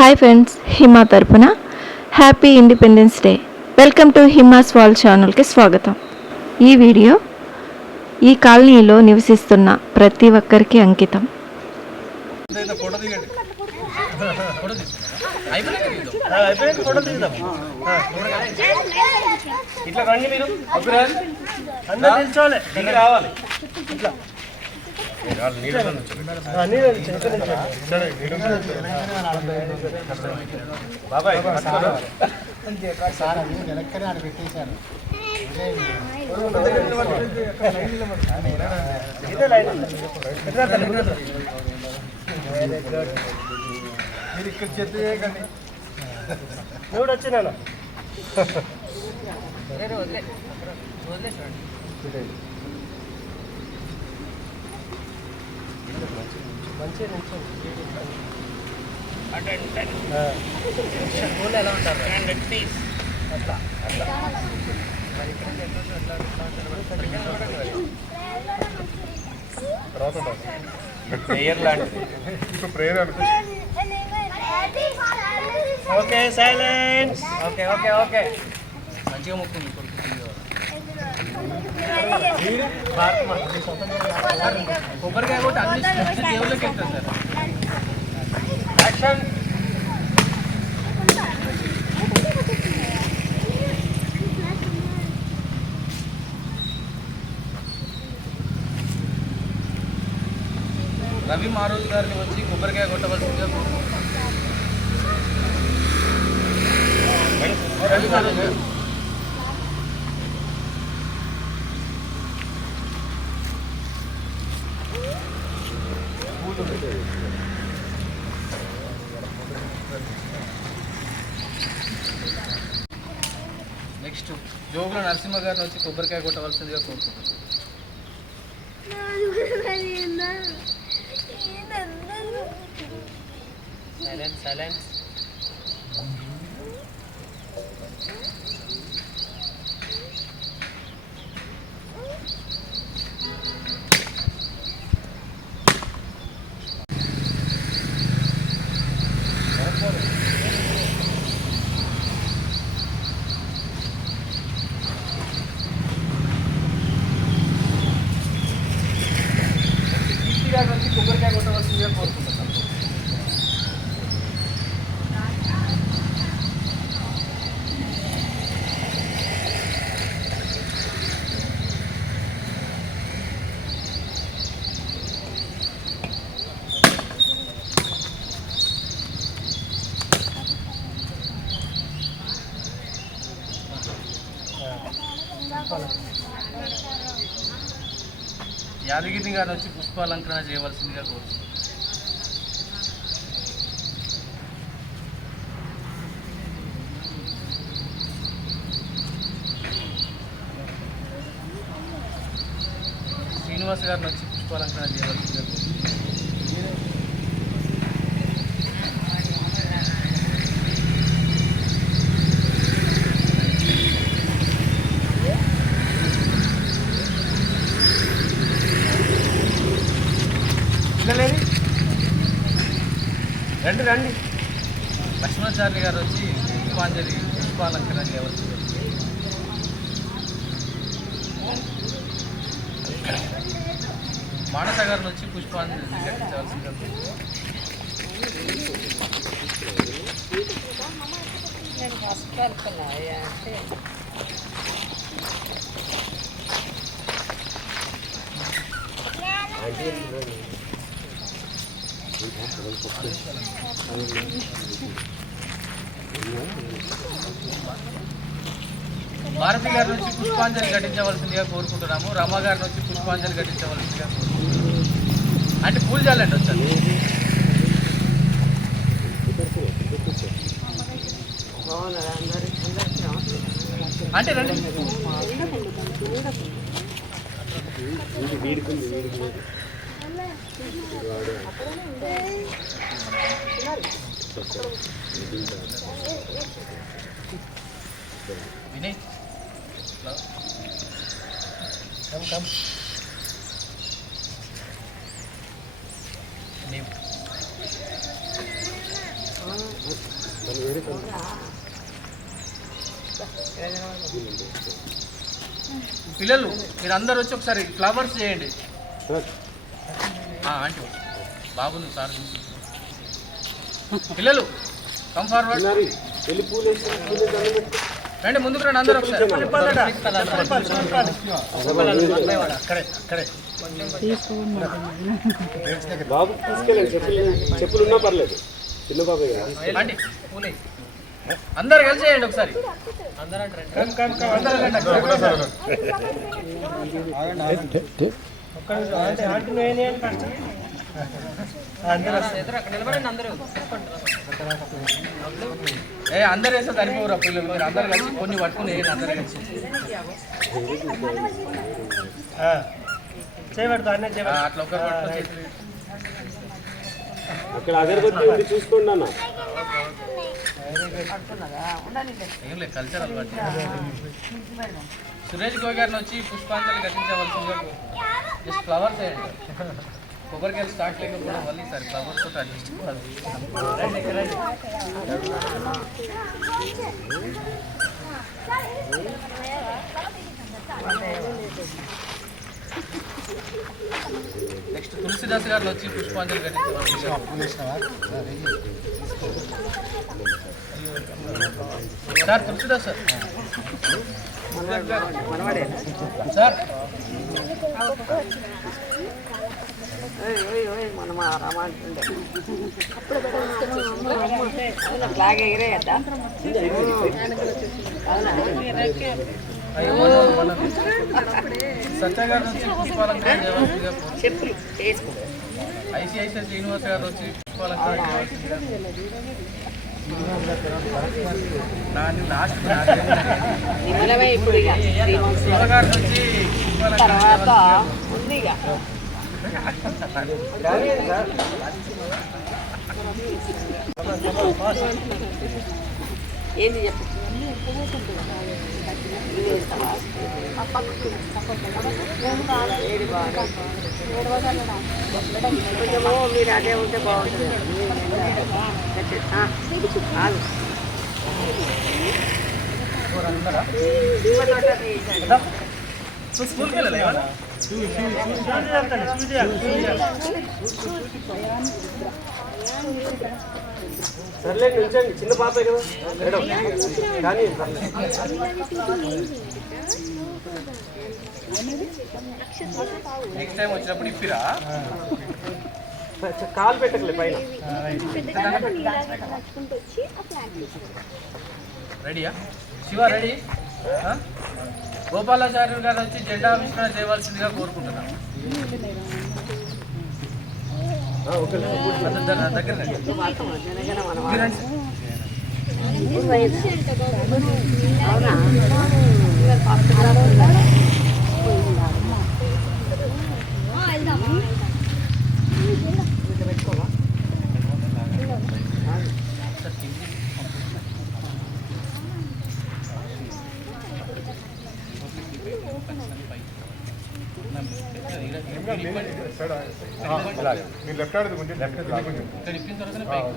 Hi friends, Hima తరపున happy independence day. Welcome to Hima's wall ఛానల్కి స్వాగతం. ఈ వీడియో ఈ కాలనీలో నివసిస్తున్న ప్రతి ఒక్కరికి అంకితం. ఇట్లా రండి మీరు అందరూ నిల్చోవాలి రావాలి ఇట్లా బాబాయ్ పెట్టేశారు. మీరు ఇక్కడ చెత్త చేయకండి. నువ్వు వచ్చినాను ఎలా ఉంటారు అట్లా okay silence. Okay okay okay మంచిగా ముక్కుంది కొబ్బరికాయ కూడా అన్ని దేవుళ్ళకి వెళ్తారు సార్. యాక్షన్. రవి మారోజు గారిని వచ్చి కొబ్బరికాయ కొట్టవలసిందిగా రవి మారోజు గారు. నెక్స్ట్ జోగుల నరసింహ గారిని వచ్చి కొబ్బరికాయ కొట్టవలసిందిగా కోరుకుంటున్నాను. Silence silence. కొబ్బరికాయ కొట్టవలసిందిగా కోరుకుంటున్నాను. యాదగిరి గారు వచ్చి పుష్పాలంకరణ చేయవలసిందిగా కోరుతున్నాను. శ్రీనివాస్ గారిని వచ్చి పుష్పాలంకరణ చేయవలసిందిగా కోరుతున్నాను. రండి రండి. లక్ష్మణాచార్య గారు వచ్చి పుష్పాలంకరణ చేయవలసింది. మానస గారిని వచ్చి పుష్పాంజలి ఘటించవలసింది. భారతి గారి నుంచి పుష్పాంజలి ఘటించవలసిందిగా కోరుకుంటున్నాము. రమ గారిని వచ్చి పుష్పాంజలి ఘటించవలసిందిగా అంటే పూలు చాలండి వచ్చాను అంటే రండి. వినయ్ కమ్ పిల్లలు మీరు అందరు వచ్చి ఒకసారి ఫ్లవర్స్ చేయండి. ఆంటీ బాబుని సార్ పిల్లలు కమ్ ఫార్వర్డ్ రండి, ముందుకు రండి అందరూ ఒకసారి. బాబు తీసుకెళ్ళండి, చెప్పులు ఉన్నా పర్లేదు, చిన్న బాబు రండి పూలే అందరు కలిసి చేయండి ఒకసారి. అందరు వేస్తే సరిపోరు పిల్లలు, మీరు అందరు కలిసి కొన్ని పట్టుకుని వేయండి అందరు కలిసి. అట్లా ఒకరు పట్టుకొని చేతులు అక్కడ అగరబత్తి ఉంది చూసుకోండి అన్న. ఏం లేదు కల్చరల్ బట్టి. సురేష్ గోయ్ గారిని వచ్చి పుష్పాంజలి ఘటించవలసిందిగా జస్ట్ ఫ్లవర్స్ వేయండి. కొబ్బరికాయలు స్టార్ట్ లేకపోతే మళ్ళీ సరే ఫ్లవర్స్ తోటి అడ్జస్ట్ రండి. నెక్స్ట్ తులసిదాస్ గారిని వచ్చి పుష్పాంజలి ఘటించవలసిందిగా. సార్ తులసిదాస్ సార్ సార్ సత్య గారి నుంచి పుష్పాలంకరణ చేయవలసిందిగా. ఐసిఐసిఐ శ్రీనివాస్ గారు వచ్చి పుష్పాలంకరణ చేయవలసిందిగా. లాస్ట్ శివ గారి నుంచి ఏంటి చెప్పు కొంచెము మీరు అదే ఉంటే బాగుంటుంది. స్కూల్కి వెళ్ళలే సర్లేండి ఉంచండి, చిన్న పాప కదా మేడం కానీ నెక్స్ట్ టైం వచ్చినప్పుడు ఇప్పిరా. కాలు పెట్టకలే పైన. రెడీయా శివ? రెడీ? గోపాలాచార్యులు గారు వచ్చి జెండా ఆవిష్కరణ చేయవలసిందిగా కోరుకుంటున్నాను. దగ్గర ఇక్కడ ఇప్పిన తర్వాతనే పైకి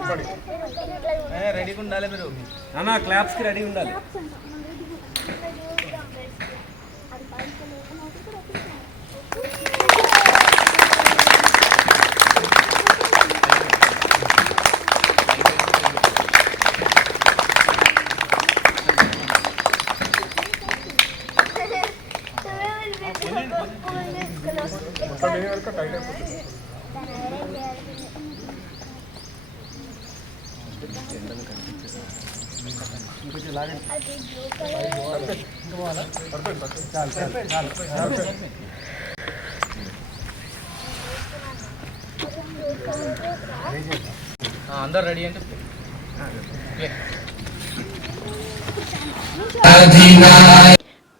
పోవాలి. రెడీగా ఉండాలి మీరు అన్న, క్లాప్స్కి రెడీ ఉండాలి. అందరు రెడీ అంటే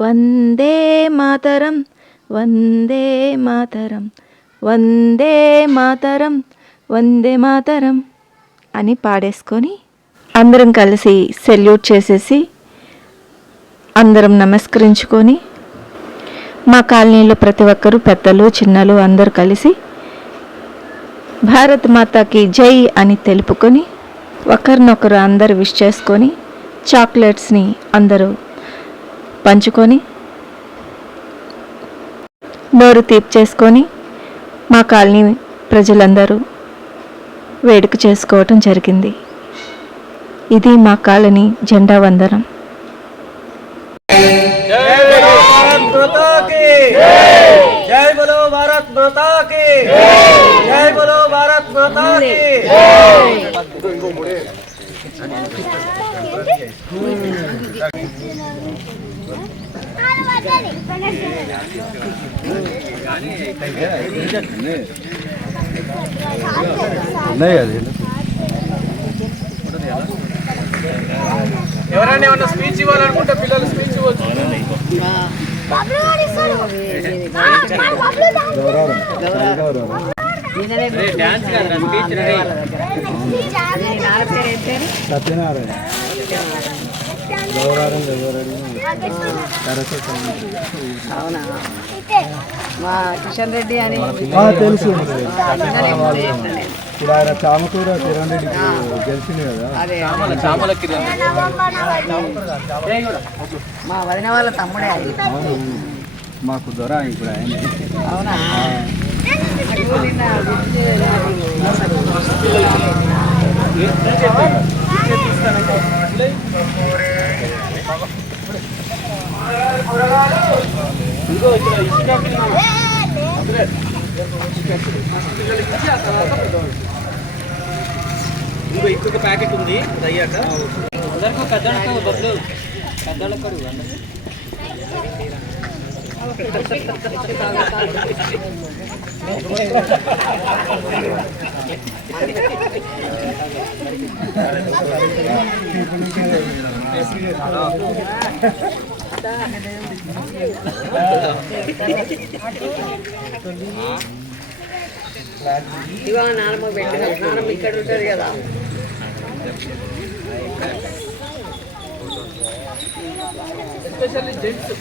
వందే మాతరం వందే మాతరం వందే మాతరం వందే మాతరం. అని పాడేసుకొని అందరం కలిసి సెల్యూట్ చేసేసి అందరం నమస్కరించుకొని మా కాలనీలో ప్రతి ఒక్కరూ పెద్దలు చిన్నలు అందరూ కలిసి భారత్ మాతాకి జై అని తెలుపుకొని ఒకరినొకరు అందరు విష్ చేసుకొని చాక్లెట్స్ని అందరూ పంచుకొని నోరు తీపి చేసుకొని మా కాలనీ ప్రజలందరూ వేడుక చేసుకోవటం జరిగింది. ఇది మా కాలనీ జెండా వందనం. జై బోలో భారత్ మాతా కి జై బోలో భారత్ మాతా కి ఎవరైనా ఏమన్నా స్పీచ్ ఇవ్వాలనుకుంటే పిల్లలు స్పీచ్ ఇవ్వచ్చు. అవునా మా కిషన్ రెడ్డి అని తెలుసు. ఇప్పుడు ఆయన చామకూర కిరణ్ రెడ్డి గెలిచింది కదా. మా వదిన వాళ్ళ తమ్ముడే అది. మాకు దొర ఇప్పుడు ఆయన. అవునా ఇంకొక ప్యాకెట్ ఉంది అయ్యాక ఇవాళ నానమ్మ పెట్టిన నానమ్మ ఇక్కడ ఉంటుంది కదా. ఎస్పెషల్లీ జెంట్స్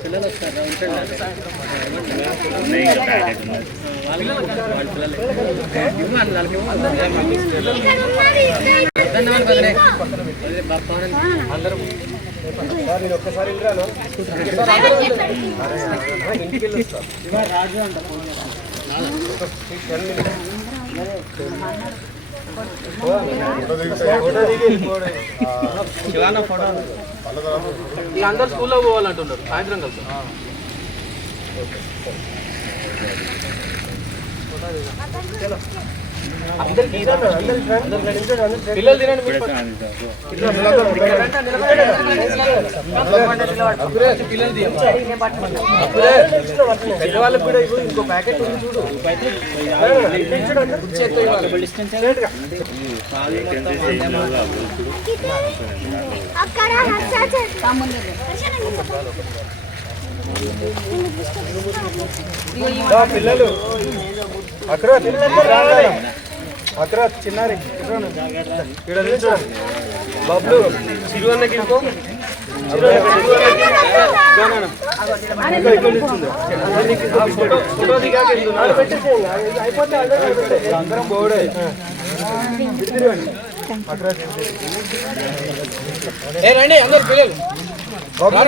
పిల్లలు వస్తారా అందరూ ఒక్కసారి ఇంటికి వెళ్ళి రాజు అంట అందరు స్కూల్లో పోవాలంటున్నారు సాయంత్రం కలిసి. పిల్లలు తినండి పెద్దవాళ్ళకి కూడా ఇంకో ప్యాకెట్ ఉంది చూడు. పిల్లలు అక్కడ అక్కడ చిన్నారి ఇక్కడ బబ్లు చిరు అన్నకి ఇంకో ఫోటో దిగాక అయిపోతే అందరం పోడే రండి అందరు పిల్లలు ఫోటో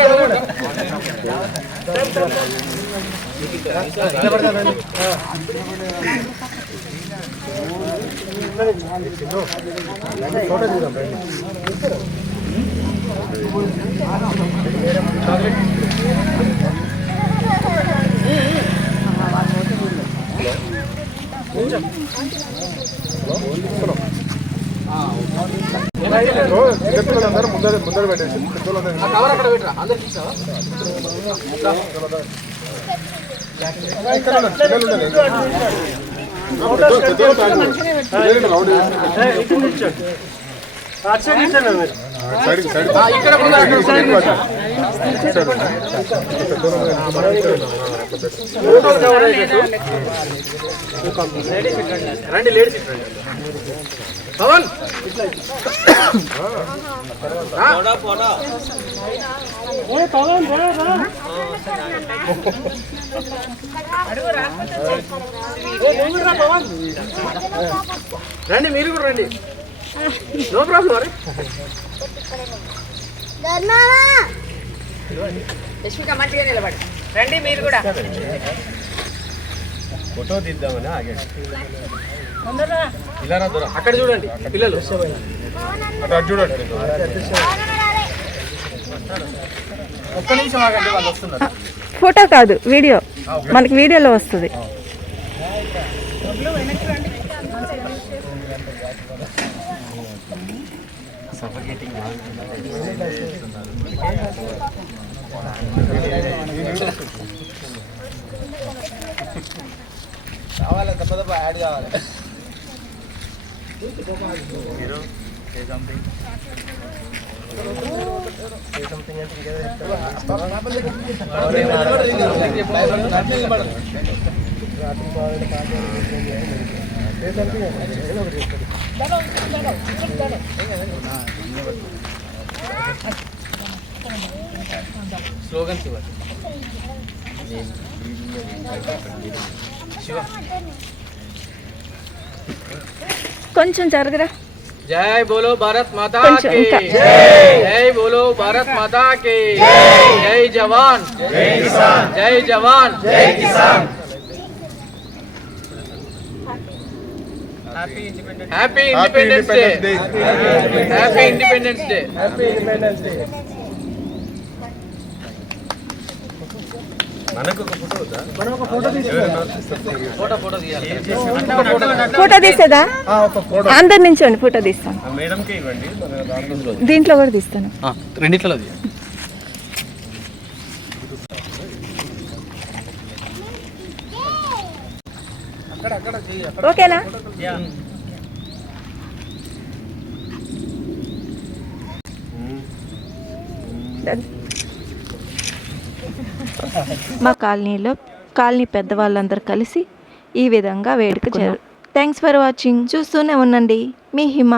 దిగుదాం చిన్నపిల్లలందరూ ముందర పెట్టేసి కవర్ అక్కడ పెట్టరా అందరు తీసావా అటు సైడ్ ఇచ్చాను మీరు ఇక్కడ కూడా రండి లేడీస్ ఇటు రండి పవన్ రండి మీరు కూడా రండి నో ప్రాబ్లం అరే యశ్విక మంచిగా నిలబడి రండి మీరు కూడా ఫోటో తీద్దామని ఆగాడు ఇలా రా దూరం అక్కడ చూడండి పిల్లలు ఒక్క నిమిషం ఆగండి వాళ్ళు వస్తున్నారు ఫోటో కాదు వీడియో, మనకి వీడియోలో వస్తుంది. కావాలి దెబ్బ దెబ్బ యాడ్ కావాలి స్లోగన్స్ ఇవ్వండి శివ కొంచెం జరగరా. जय बोलो भारत माता కొంచెం की ఇంకా. जय बोलो भारत माता की जय जवान जय किसान जय जवान जय किसान happy independence day happy independence day మనకు ఒక ఫోటో వద్దా ఫోటో తీయాలి ఫోటో తీసేదా? అందరి నుంచోండి, ఫోటో తీస్తాను. మేడంకే ఇవ్వండి మన దాంట్లో దీంట్లో కూడా తీస్తాను. రెండిట్లో తీయాలి ఓకేనా? మా కాలనీలో కాలనీ పెద్దవాళ్ళందరూ కలిసి ఈ విధంగా వేడుక చేయాలి. Thanks for watching. చూస్తూనే ఉండండి మీ హిమ.